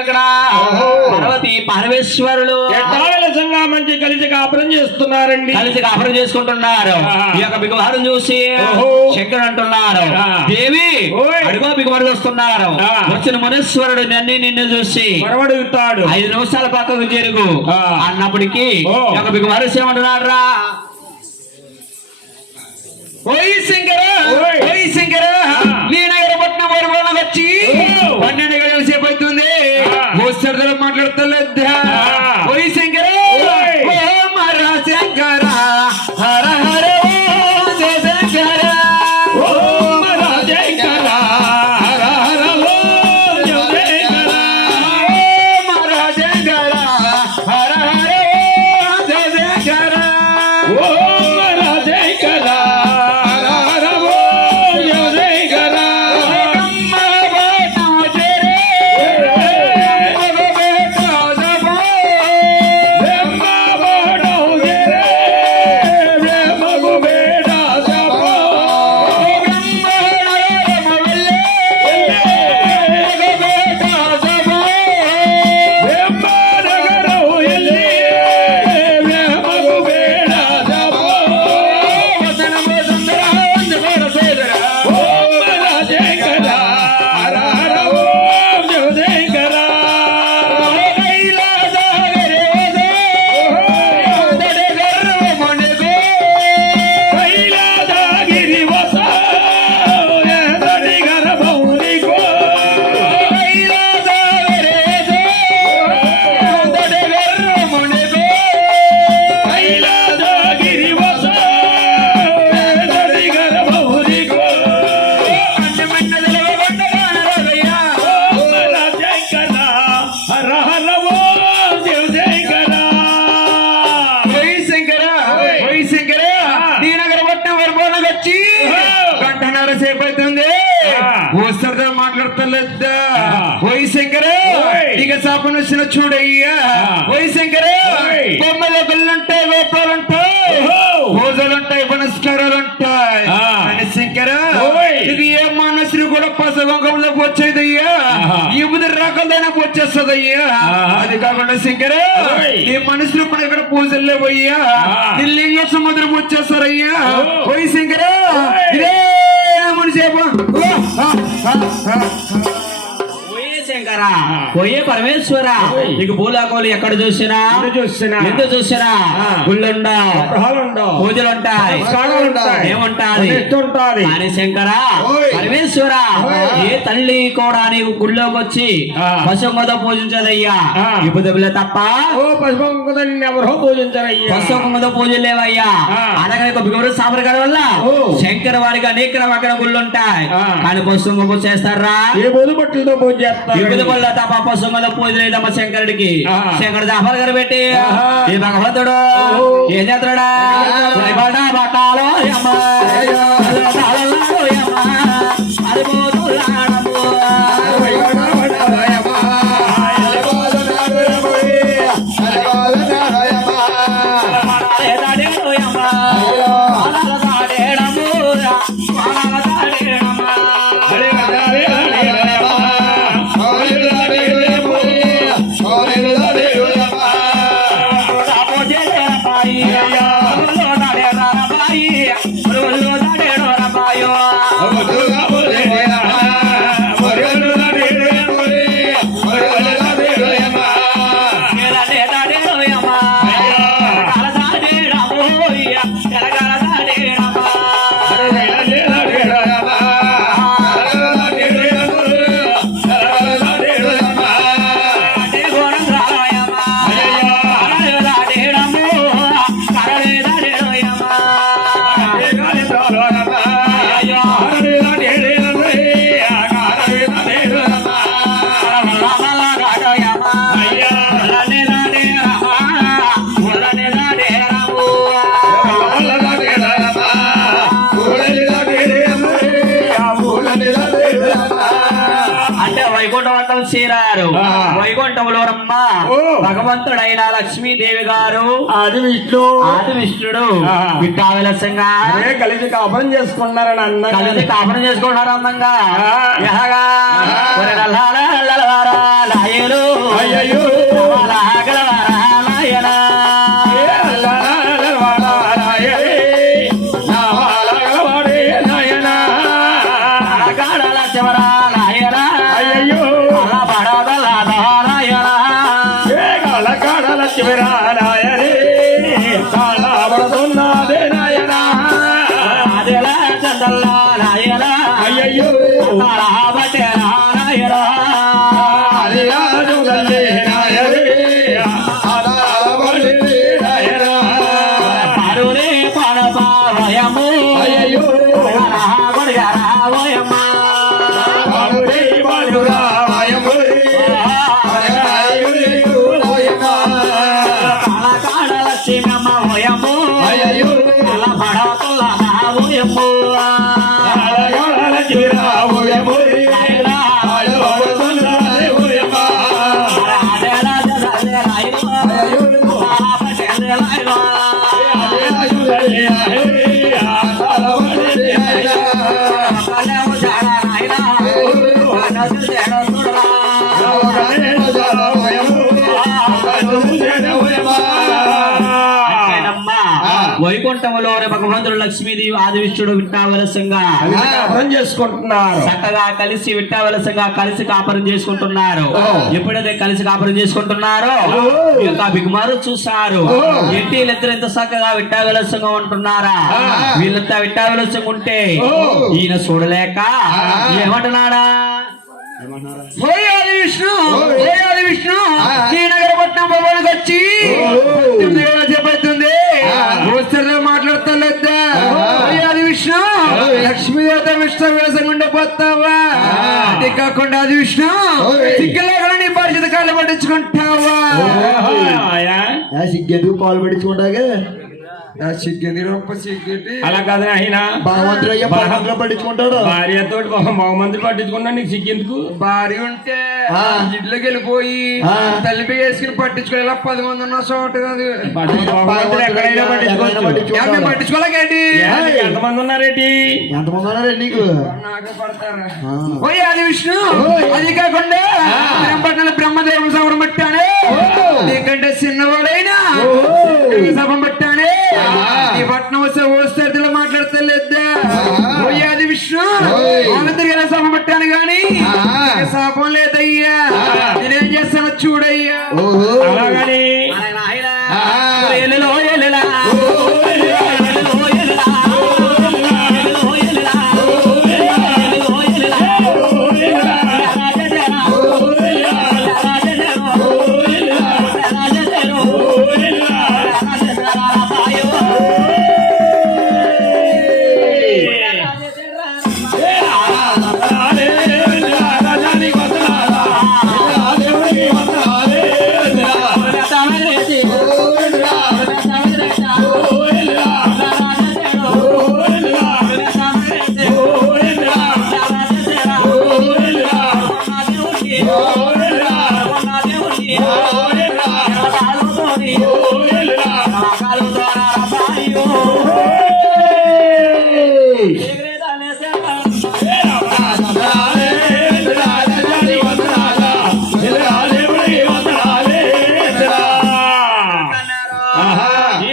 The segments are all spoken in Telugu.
అక్కడ పార్వతి పరమేశ్వరులు మంచి కలిసి కాపురం చేస్తున్నారండి. కలిసి కాపురం చేసుకుంటున్నారు. ఈ యొక్క బిగువారం చూసి శంకర్ అంటున్నారు, దేవి అడుగో బిగువారు వస్తున్నారు. వచ్చిన మునీశ్వరుడు నిన్ను చూసి అడుగుతాడు, 5 నిమిషాల పక్కకు జరుగు అన్నప్పటికీ ఒక బిగువారు ఏమంటున్నాడు రా, ఓయ్ శంకర ఓయ్ శంకర నీ నగర పట్టిన వరవన వచ్చి 12 గంటల సేపు అవుతుంది, మోస్తరులో మాట్లాడతలేదా? ఓయ్ శంకర ఓ మరా శంకర హర హర ఓ శంకర ఓ మరా శంకర హర హర ఓ శంకర ఓ మరా శంకర హర హర ఓ శంకర ఓ మరా శంకర మాట్లాడతలేదా? ఓయ్ శంకర ఇక శాపం వచ్చిన చూడయ్యా. ఓయ్ శంకర బొమ్మల గుళ్ళుంటాయి, లోపాలుంటాయి, పూజలుంటాయి, పునస్కారాలుంటాయి. శంకర ఇది ఏ మనసులు కూడా పసగంగంలో వచ్చేదయ్యా, ఈ బుద్ధి రకదైనా వచ్చేస్తుందయ్యా. అది కాకుండా శంకర ఈ మనసులు కూడా ఇక్కడ పూజలు లేవయ్యా, లింగ సముద్రం వచ్చేస్తారయ్యా. ఓయ్ శంకర ఇదే శంకర పోయే పరమేశ్వర నీకు భూలోకాలు ఎక్కడ చూసినా ఎందుకు చూసినా గుళ్ళుండవు, పూజలుంటాయి, ఏముంటాది కానీ శంకర పరమేశ్వర ఏ తల్లి కూడా నీకు గుళ్ళోకి వచ్చి పశువుతో పూజించదయ్యా. ఇప్పుడు తప్ప ఎవరో పూజించారయ్యా, పశువుతో పూజలు లేవయ్యా. అనగా బిగురు సామరగారి వల్ల శంకర వారికి అనేక రకాల గుళ్ళుంటాయి కానీ పశువు చేస్తారా? ఏ బోధు బట్టలతో పూజ చేస్తారు. తప్ప పశువుతో పూజ లేదమ్మా శంకరుడికి. శంకరుడు దాపాలు గారు పెట్టి ఈ భగవంతుడు ఏం చేస్తాడా బట్టాలో చేరారు. వైకుంఠంలో రమ్మ ఓ. భగవంతుడైన లక్ష్మీదేవి గారు అది విష్ణు ఆది విష్ణుడు ఆ. విట్టావిలసంగా అదే కలిసి కాపురం చేసుకున్నారని అన్న కలిసి కాపురం చేసుకుంటారు అందంగా ఆ. ఎలాగా? ఒరే నల్లారా నల్లవారా నాయలు అయ్యయ్యో. నవాలా గలవారా నాయనా. అలగాడల చివరా నాయనా. అలా పడదల నాయనా. అదిలా చందల్లా నాయనా. అలా బట్టెలా నాయనా. పరులే పడపావయము అలా కొడగరావయమ్మా. అలగాడల చిన్నమ్మ వయము అలా పడతల నావయము. వైకుంఠములోని భగవంతుడు లక్ష్మీదేవి ఆది విష్ణుడు విట్టావలసంగా కాపురం చేసుకుంటున్నారు. చక్కగా కలిసి విట్టావలసంగా కలిసి కాపురం చేసుకుంటున్నారు. ఎప్పుడైతే కలిసి కాపురం చేసుకుంటున్నారో ఈ యొక్క బిగుమారు చూశారు. ఏంటి వీళ్ళిద్దరు ఎంత చక్కగా విట్టావలసంగా ఉంటున్నారా? వీళ్ళంతా విట్టావలసంగా ఉంటే ఈయన చూడలేక ఏమంటున్నాడా? ఓయాది విష్ణు ఓయాది విష్ణు శ్రీనగరపట్నం భవన్కి వచ్చి చెప్పడుతుంది వస్తున్నా మాట్లాడతా లేదా? ఓయాది విష్ణు లక్ష్మీదేవత విష్ణు విలసంగా ఉండిపోతావా? అది కాకుండా అది విష్ణు సిగ్గులేకుండా నీ పరిస్థితి కాళ్ళు పట్టించుకుంటావా? సిగ్గెందుకు పాలు పట్టించుకుంటాగా సిగ్గేది రొప్ప సిగ్గేది అలా కాదు ఆయన భగవంతుడయ్య పరమంలో పట్టించుకుంటాడు. భార్యతో బహుమంది పట్టించుకున్నా నీకు సిగ్గెందుకు? భార్య ఉంటే ఆ. ఇంట్లోకి వెళ్ళిపోయి ఆ. తలిపి వేసుకుని పట్టించుకో ఇలా 10 మంది ఉన్న చోట కాదు. భగవంతుడు ఎక్కడైనా పట్టించుకోవచ్చు. ఎవరిని పట్టించుకోలేకేంటి? ఎంతమంది ఉన్నారేటి? ఎంతమంది ఉన్నారా నీకు? నాకే పడతారా? ఆ. ఓయ్ అది విష్ణు అది కాకుండా బ్రహ్మపట్నం బ్రహ్మదేవం సభను పట్టానే నీకంటే చిన్నవాడైనా సభం పట్టానే ఈ పట్నం వస్తే మాట్లాడతా లేదా? ఓయ్ అది విష్ణు తిరిగిన సభ పట్టాను గాని శాపం లేదయ్యా. నేనేం చేస్తానో చూడయ్యా. అలాగని ఎల్లులో ఎల్లులా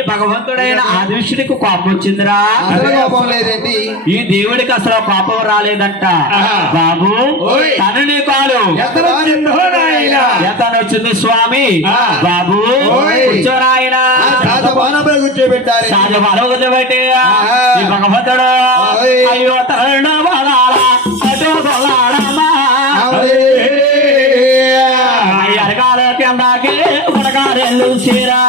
భగవంతుడైన ఆదివిష్ణుడికి కోపం వచ్చిందిరా? అసలు కోపం లేదేంటి? ఈ దేవుడికి అసలు కోపం రాలేదంట. బాబు తనని కాదు ఎతను వచ్చింది స్వామి. బాబు కూర్చోరాయన కూర్చోబెట్టారు. సాధమాలో కూర్చోబెట్టి ఈ భగవంతుడు అయ్యో తరుణ అరగాల కిందకి ఉడగారెల్లు చీరా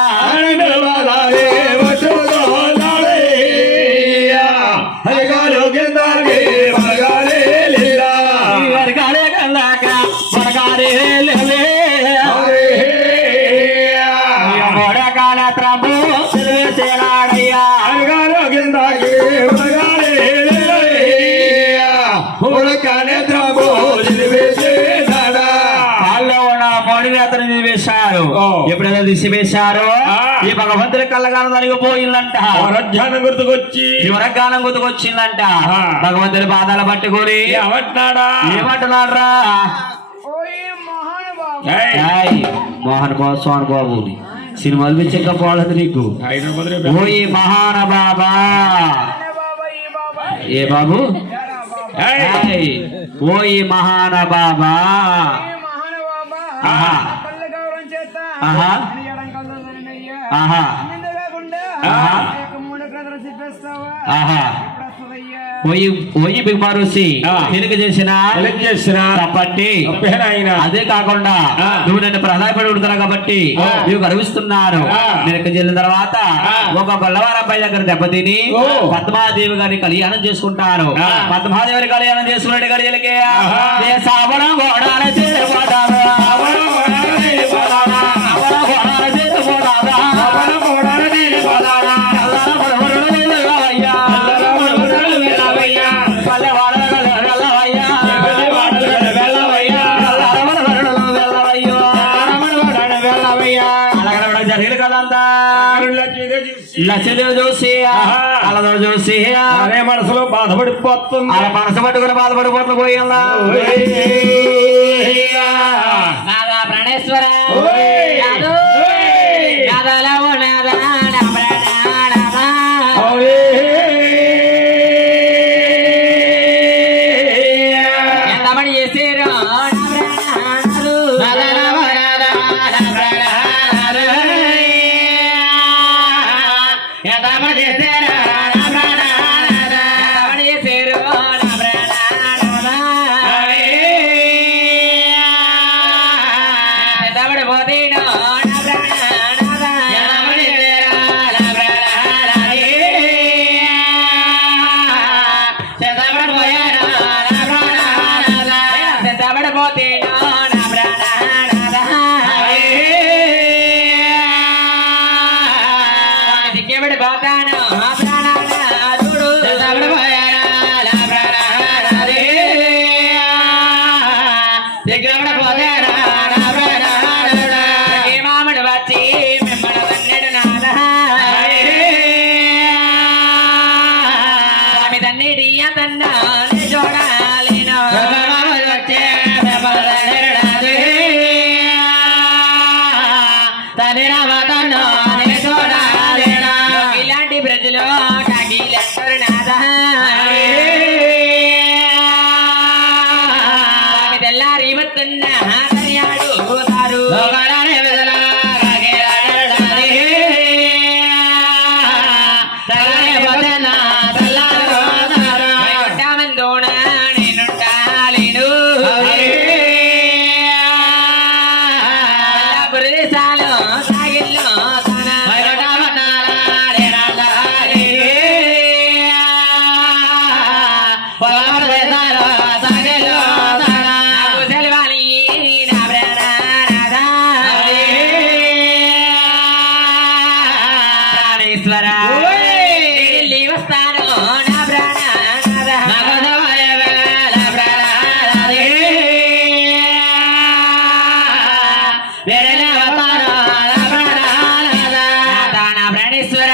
వేశారు. తీసివేశారో ఆ. ఈ భగవంతుడి కళ్ళగానం తొలగిపోయిందంట వరధ్యానం గుర్తుకొచ్చి యువరగానం గుర్తుకొచ్చిందంట ఆ. భగవంతుడి పాదాలు పట్టుకొని ఏమంటున్నాడా ఏమంటున్నాడ్రా ఏయ్, మోహన్ బాబు సోహన్ బాబు సినిమాలు పిచ్చకపోలేదు నీకు హైదరాబాద్ ఓ ఈ మహాన బాబా ఏ బాబు ఏయ్, ఓ ఈ మహాన బాబా ఆహా ఆహా ఆహా ఆహా ఆహా ఓయి బిగ్మారుసి ఆ. తెలుగు చేసిన సెలెక్ట్ చేసిన తప్పట్టి ఆయన అదే కాకుండా ఆ. నువ్వు నన్ను ప్రధానపడి ఉడతావు కాబట్టి ఆ. నువ్వు గర్విస్తున్నారు ఆ. నేను ఇక్కడికి వెళ్ళిన తర్వాత ఆ. ఒక గొల్లవారబ్బాయి దగ్గర దెబ్బతిని ఓ. పద్మాదేవి గారిని కళ్యాణం చేసుకుంటారు ఆ. పద్మాదేవి కళ్యాణం చేసుకునే గడియలకి ఆహా. సావడం గోడాల చేరిపోతారు సావడం గోడాల చేరిపోతారా జరిగిన కదంతా లక్ష్మీదేవి చూసి అలా చూసి అదే మనసులో బాధపడిపోతుంది అలా మనసు పట్టుకుని బాధపడిపోతుంది పోయిందా నాదా ప్రాణేశ్వర నాదో నాదలవో నాదా నా ప్రాణనాదా ఎంతమని చేసేరో నా ప్రాణనాదు నాదలవో నాదా నా ప్రాణనాదు ఎంతమని చేసేరో నా ప్రాణనాదు ఎంతమని చేసేరో నా ప్రాణనాదా ఎంతమని పోతేనో నా ప్రాణనాదా ఎంతమని చేసేరో నా ప్రాణనాదు ఎంతమని పోయారో నా ప్రాణనాదా ఎంతమని పోతేనో నా ప్రాణనాదా దిక్కెబడి పోతాను ఆ ప్రాణనాథుడు ఎంతమని పోయారో నా ప్రాణనాదే దిక్కెబడి పోతారో నా ప్రాణనాథుడు ఈ మామడు వచ్చి మిమ్మల్ని తన్నెడు నాదా స్వామి తన్నిడి అతన్నా చూడాలేను వచ్చే తని రామతన్నా చూడాలేనా ఇలాంటి ప్రజలు టాకీలంటారు నాదా స్వామి తెల్లారి వస్తున్నా కర్యాడు పోతారు ప్రదేశాలు సాగిల్లో వస్తాను నా ప్రాణేశ్వర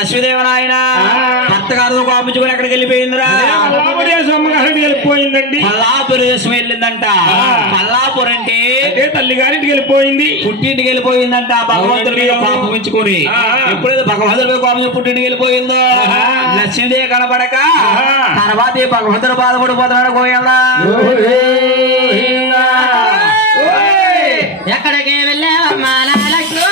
లక్ష్మీదేవి నాయన భర్త గారితో కోపించుకుని ఎక్కడికి వెళ్ళిపోయిందిరా అమ్మగారికి వెళ్ళిపోయిందండి. పల్లాపురం దేశం వెళ్ళిందంట. పల్లాపురం అంటే తల్లి గారింటికి వెళ్ళిపోయింది, పుట్టింటికి వెళ్ళిపోయిందంట. భగవంతుడి మీద కోపించుకుని ఎప్పుడైతే భగవంతుడి మీద కోపించి పుట్టింటికి వెళ్ళిపోయిందో లక్ష్మీదేవి కనపడక తర్వాత ఈ భగవంతుడు బాధపడిపోతున్నాడు. గోయల్లా ఎక్కడికి వెళ్ళావమ్మా నాలకు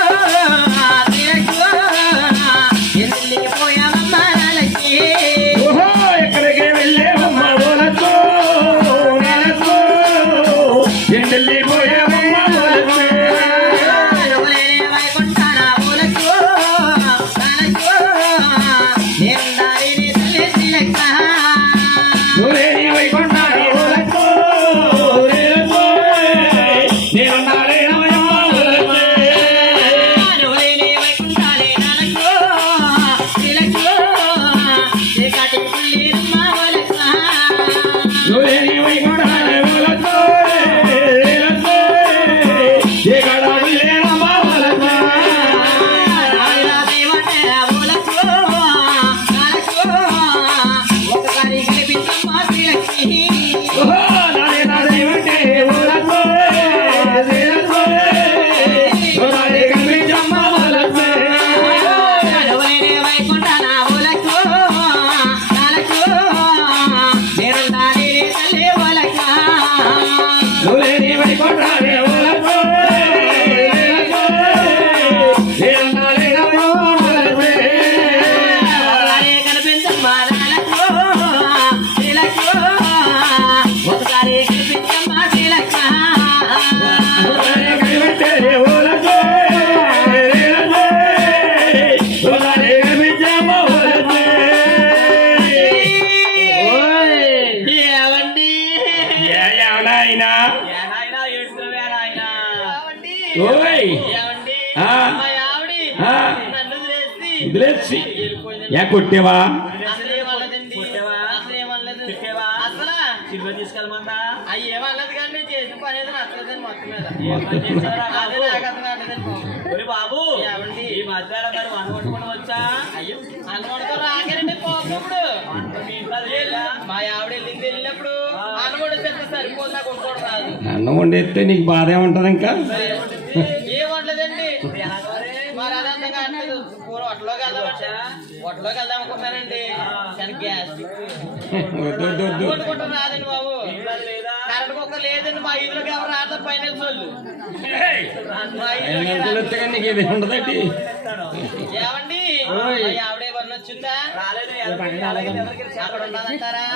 ఎల్లికి పోయావమ్మా నాలకి ఎక్కడికి వెళ్ళేవమ్మ ఓలతో ఎండెళ్ళిపోయావమ్మ వైకుంఠాన ఊలకు నాలకు నేను దారిని తల్లి లెక్క కొట్టేవా తీసుకెళ్ళమందా అయ్యేమన్నది కానీ చేసిన పని అయితే నచ్చలేదండి మొత్తం మీద బాబు ఈ మధ్యాహ్నం మరి అనుకుంటుకుని వచ్చా అన్నవాడితో రాగారండి పోప్పుడు మా ఆవిడ వెళ్ళినప్పుడు అన్నవాడు పెద్ద సరిపోదు నాకు వండుకోవడం రాదు. అన్నం వండేస్తే నీకు బాధ ఏముంటది ఇంకా? ఏం వండలేదండి మరి అదంతా కాదు. కూర ఒట్లోకి వెళ్దాం అనుకుంటానండి కానీ గ్యాస్ వండుకుంటాం రాదండి బాబు. కరెంట్ కుక్కర్ లేదండి మా ఇదిలోకి ఎవరు రాదు ఫైనల్స్ వాళ్ళు. ఉండదండి. ఏమండి ఆవిడ ఎవరిని వచ్చిందా? రాలేదు. అక్కడ ఉన్నదంటారా?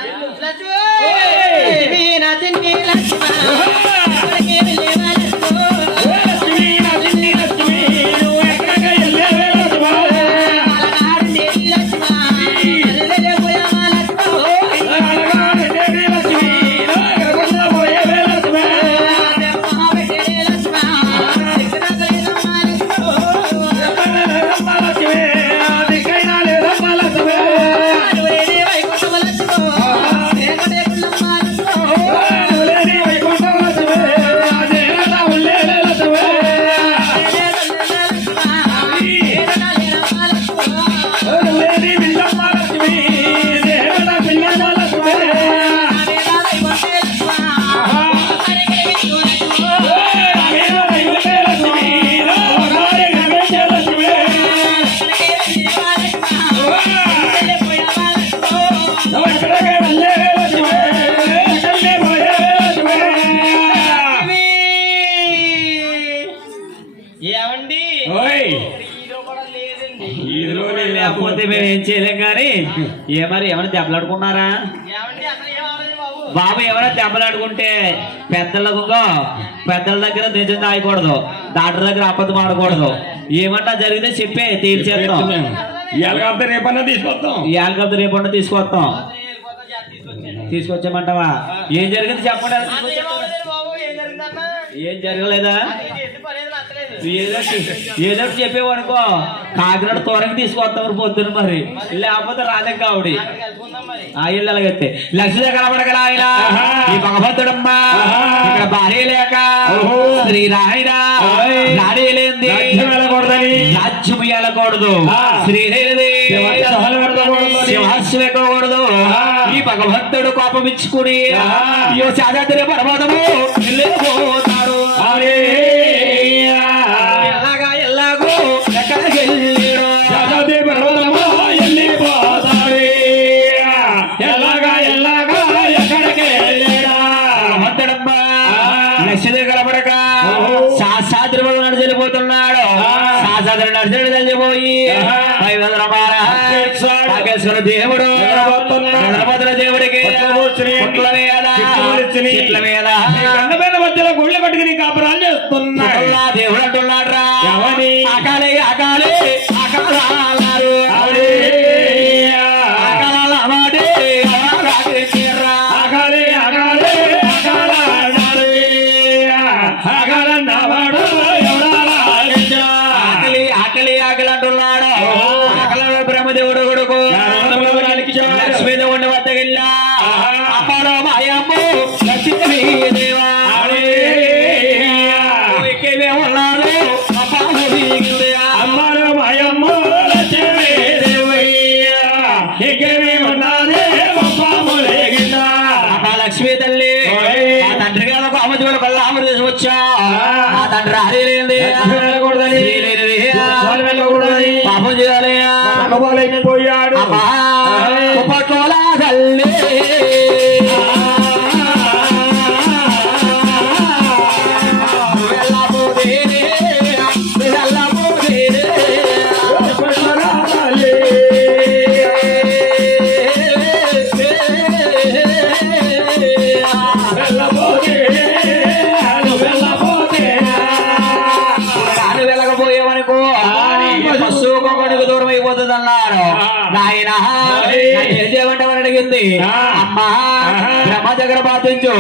లక్ష్మీ లేకపోతే మేము ఏం చేయలేం కానీ మరి ఏమైనా దెబ్బలాడుకున్నారా బాబు? ఏమైనా దెబ్బలాడుకుంటే పెద్దల దగ్గర నిజం దాయకూడదు, డాక్టర్ దగ్గర అబద్ధం ఆడకూడదు. ఏమంటా జరిగితే చెప్పే తేల్చేస్తాం. రేపన్నా తీసుకొస్తాం, రేపన్నా తీసుకొస్తాం. తీసుకొచ్చామంటావా? ఏం జరిగింది చెప్పండి. ఏం జరగలేదా? ఏదో చెప్పేవనుకో కాకినాడ తోరకి తీసుకొస్తామని పొద్దున మరి లేకపోతే రాలేక కావుడి కలుసుకుందాం మరి ఆ ఇల్లు అలాగైతే లక్ష్మి కనబడగల ఆయన ఈ భగవంతుడమ్మా ఇక్కడ భార్య లేక శ్రీరాయణ రాణి లేనిది రాజ్యం వెళ్ళకూడదు శ్రీదేవి సింహాసం ఎక్కకూడదు ఈ భగవంతుడు కోపం ఇచ్చుకుని ఈ శాదాద్రి పర్వతము వెళ్ళిపోతారు ఎలాగా ఎలాగో ఎక్కడికి వెళ్ళాడు భగవంతుడమ్మా లక్ష్మీ కనబడక శాస్త్రి నడిచెళ్ళిపోతున్నాడు శాస్త్రి నడిచెళ్ళిపోయి నాగేశ్వర దేవుడు గణపతుల దేవుడికి చెట్ల మీద మధ్యలో గుళ్ళ పట్టుకుని కాపురాలు చేస్తున్నాడు దేవుడు అంటున్నాడు రా ఎవరి? అకాలే అకాలే అకాలాలు అకాలాల మాటే అకాలేరా. అగాలే అగాలే అగాలాడాలి అగాలన్నవాడు ఎవరాలాడించా ఆకలి ఆకలి ఆకలి అంటున్నాడు ఆకలి బ్రహ్మదేవుడు కొడుకు లక్ష్మీదేవుడి వద్దకు వెళ్ళా అమ్మలో మాయమ్మ లక్ష్మీదేవా ఎక్కేవే ఉన్నారు అమ్మలు మాయమ్మ లక్ష్మీదేవయ్య ఉన్నదే పాములేగిందా లక్ష్మీ తల్లి ఆ తండ్రి గారు ఒక అమ్మజోడు కళ్ళ ఆమె తీసుకొచ్చా ఆ తండ్రి హరి లేనిది పాపం చేయాలి పోయాడు అమ్మా ఉపటోలా తల్లి వెళ్ళకపోయేవనుకో పశువు కొడుకు దూరం అయిపోతుంది అన్నారు నాయన ఏం చేయమంటామని అడిగింది అమ్మా బ్రహ్మ దగ్గర బాధించు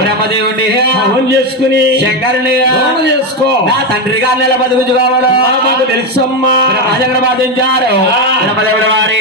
బ్రహ్మదేవుడిని ఫోన్ చేసుకుని శంకరుని ఫోన్ చేసుకో నా తండ్రి గారిని ఎలా బతుకుచ్చు కావాలో మాకు తెలుసమ్మా బ్రహ్మ దగ్గర బాధించారు బ్రహ్మదేవుడు వారి